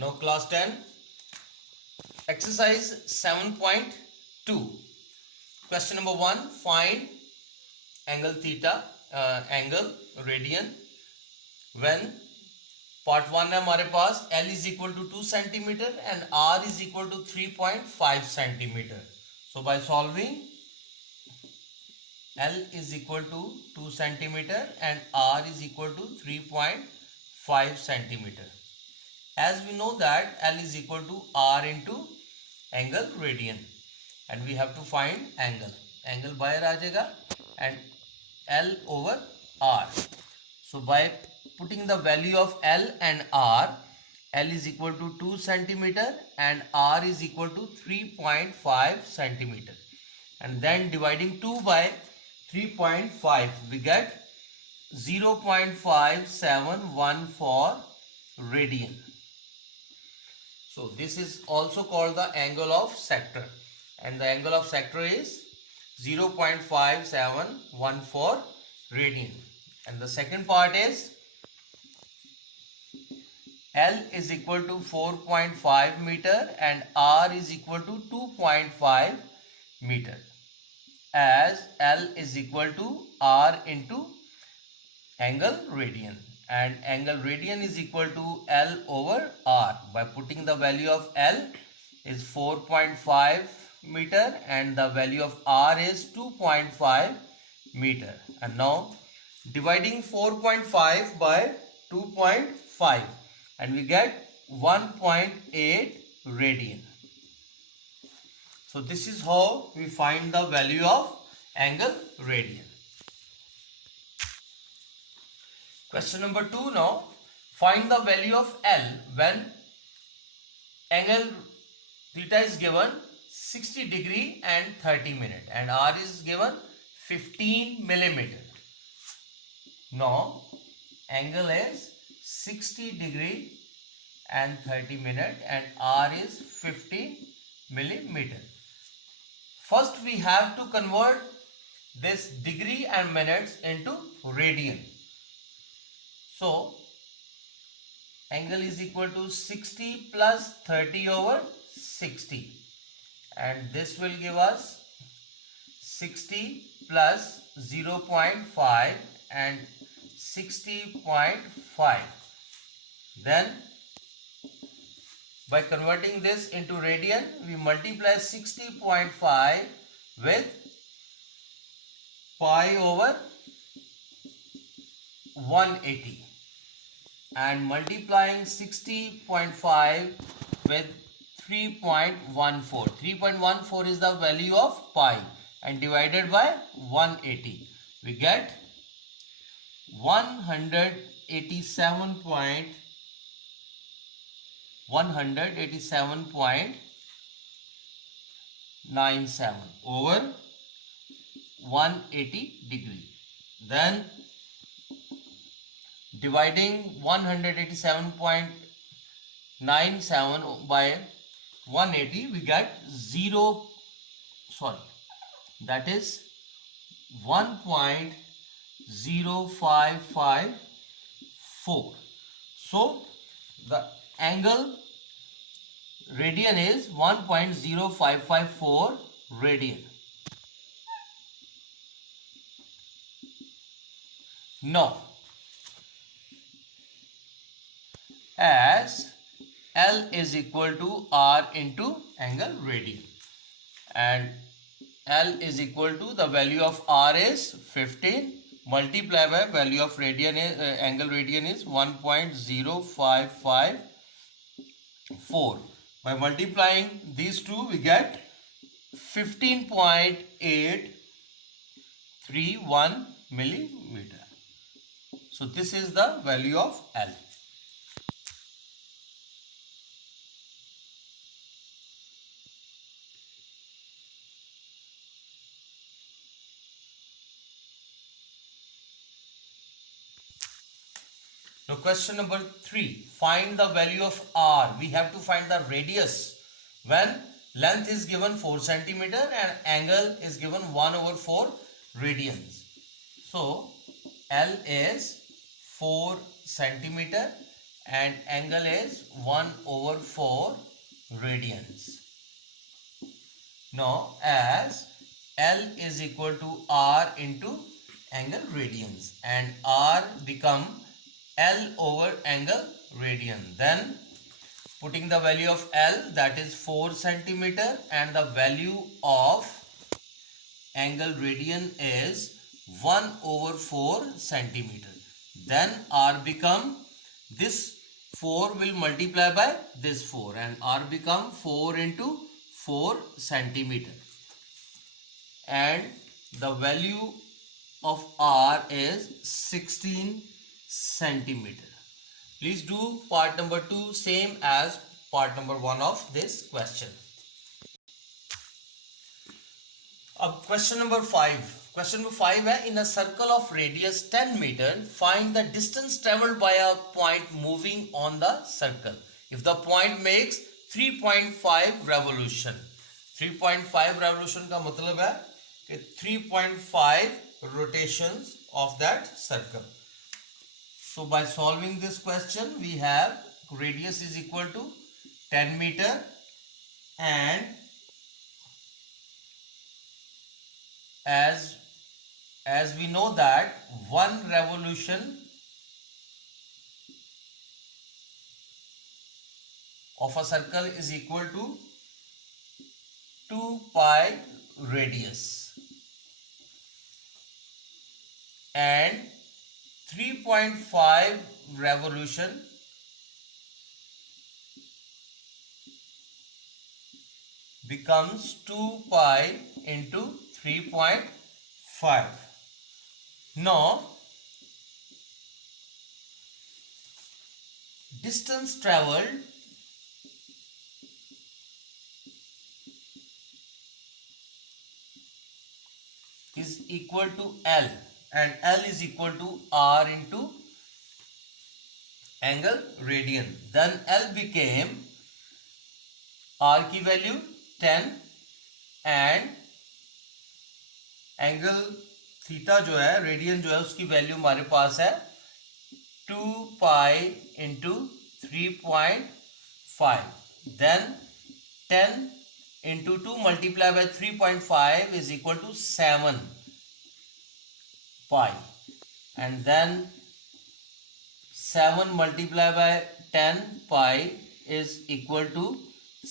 Now class 10, exercise 7.2. Question number 1, find angle theta, angle radian when part 1 है हमारे पास L is equal to 2 centimeter and R is equal to 3.5 centimeter. So by solving, L is equal to 2 centimeter and R is equal to 3.5 centimeter. As we know that L is equal to R into angle radian and we have to find angle. Angle बाहर आ जाएगा and L over R. So by putting the value of L and R, L is equal to 2 centimeter and R is equal to 3.5 centimeter. And then dividing 2 by 3.5, we get 0.5714 radian. So this is also called the angle of sector, and the angle of sector is 0.5714 radian. And the second part is L is equal to 4.5 meter and R is equal to 2.5 meter, as L is equal to R into angle radian and angle radian is equal to L over R. By putting the value of L is 4.5 meter and the value of R is 2.5 meter. And now dividing 4.5 by 2.5 and we get 1.8 radian. So this is how we find the value of angle radian. Question number 2 now. Find the value of L when angle theta is given 60 degree and 30 minute and R is given 15 millimeter. Now angle is 60 degree and 30 minute and R is 15 millimeter. First we have to convert this degree and minutes into radian. So angle is equal to 60 plus 30 over 60 and this will give us 60 plus 0.5 and 60.5. Then by converting this into radian, we multiply 60.5 with pi over 180 and multiplying 60.5 with 3.14. 3.14 is the value of pi and divided by 180. We get 187.97 over 180 degree. Then dividing 187.97 by 180 we get 1.0554. So the angle radian is 1.0554 radian. Now as L is equal to R into angle radian and L is equal to the value of R is 15 multiplied by value of radian is, angle radian is 1.0554. By multiplying these two we get 15.831 millimeter. So this is the value of L. Now question number 3, find the value of R. We have to find the radius when length is given 4 centimeter and angle is given 1 over 4 radians. So L is 4 centimeter and angle is 1 over 4 radians. Now as L is equal to R into angle radians and R become L over angle radian, then putting the value of L, that is 4 centimeter, and the value of angle radian is 1 over 4 centimeter, then R become, this 4 will multiply by this 4 and R become 4 into 4 centimeter, and the value of R is 16 centimeter. Please do part number 2 same as part number 1 of this question. Question number 5. Question number 5 है, in a circle of radius 10 meter, find the distance traveled by a point moving on the circle. If the point makes 3.5 revolution. 3.5 revolution का मतलब है कि 3.5 rotations of that circle. So by solving this question, we have radius is equal to 10 meter and as we know that one revolution of a circle is equal to 2 pi radius, and 3.5 revolution becomes 2 pi into 3.5. Now distance traveled is equal to L, and L is equal to R into angle radian. Then L became R की value 10 and angle theta जो है, radian जो है, उसकी value हमारे पास है 2 pi into 3.5. Then 10 into 2 multiply by 3.5 is equal to 7 pi, and then 7 multiply by 10 pi is equal to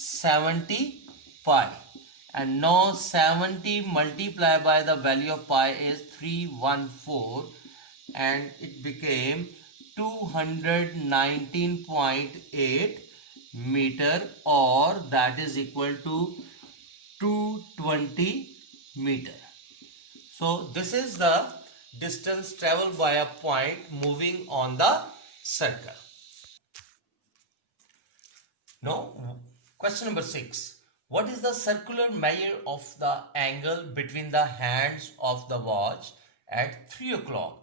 70 pi. And now 70 multiplied by the value of pi is 314, and it became 219.8 meter, or that is equal to 220 meter. So this is the distance traveled by a point moving on the circle. Now question number 6. What is the circular measure of the angle between the hands of the watch at 3 o'clock?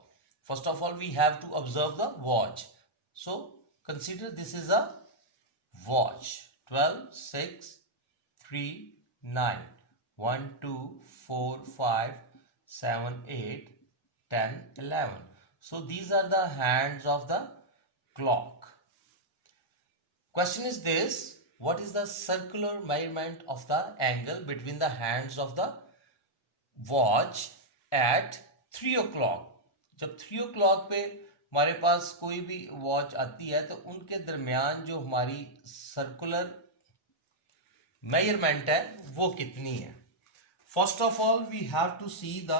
First of all, we have to observe the watch. So consider this is a watch. 12, 6, 3, 9, 1, 2, 4, 5, 7, 8, 10, 11. So these are the hands of the clock. Question is this: what is the circular measurement of the angle between the hands of the watch at 3 o'clock? जब 3 o'clock पे हमारे पास कोई भी watch आती है तो उनके दरमियान जो हमारी सर्कुलर मेजरमेंट है वो कितनी है? First of all we have to see the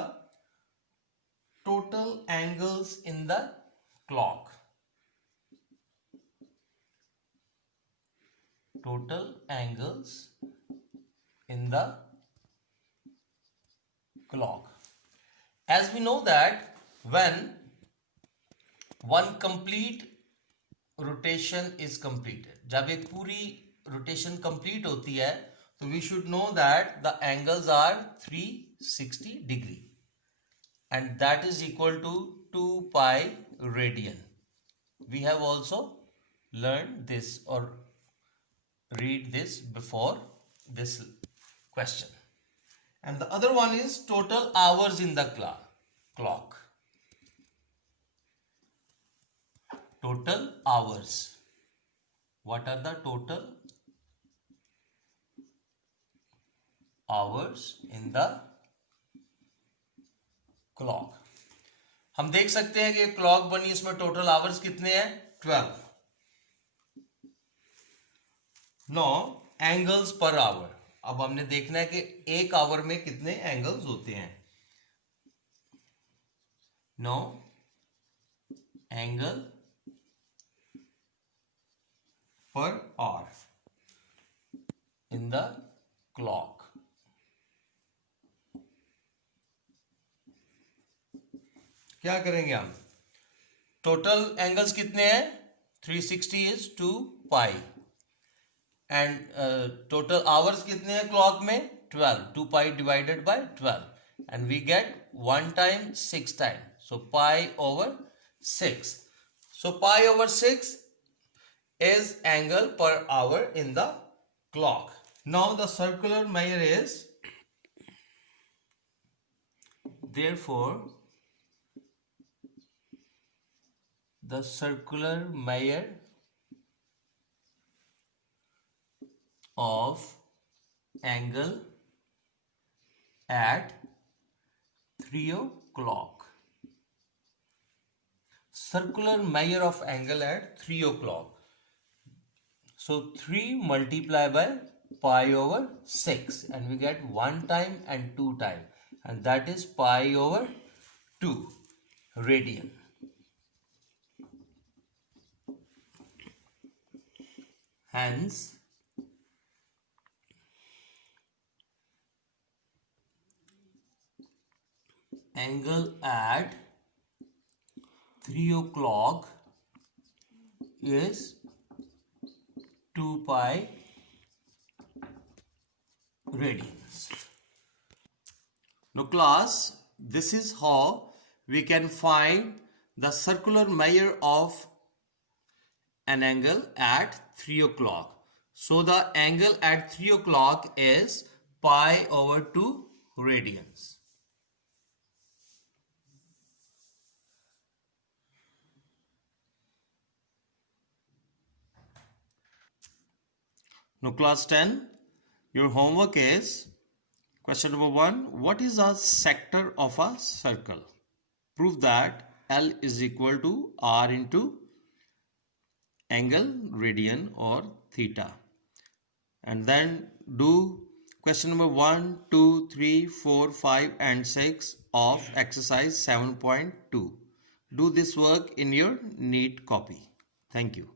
total angles in the clock. Total angles in the clock. As we know that when one complete rotation is completed, जब एक पूरी rotation complete होती है तो we should know that the angles are 360 degree, and that is equal to 2 pi radian. We have also learned this or read this before this question. And the other one is total hours in the clock. Total hours. what are the total hours in the clock. हम देख सकते हैं कि clock बनी, इसमें total hours कितने हैं 12. No angles पर आवर. अब हमने देखना है कि एक आवर में कितने एंगल्स होते हैं. नो एंगल पर आवर इन द क्लॉक. क्या करेंगे हम, टोटल एंगल्स कितने हैं 360 is 2 pi and total hours कितने हैं क्लॉक में 12. 2 pi divided by 12 and we get 1 time 6 time, so pi over 6. So pi over 6 is angle per hour in the clock. Now the circular measure is, therefore the circular measure of angle at 3 o'clock. Circular measure of angle at 3 o'clock. So 3 multiply by pi over 6 and we get 1 time and 2 time, and that is pi over 2 radian. Hence angle at 3 o'clock is 2 pi radians. Now class, this is how we can find the circular measure of an angle at 3 o'clock. So the angle at 3 o'clock is pi over 2 radians. Now class 10, your homework is question number 1. What is a sector of a circle? Prove that L is equal to R into angle radian or theta. And then do question number 1, 2, 3, 4, 5 and 6 of exercise 7.2. Do this work in your neat copy. Thank you.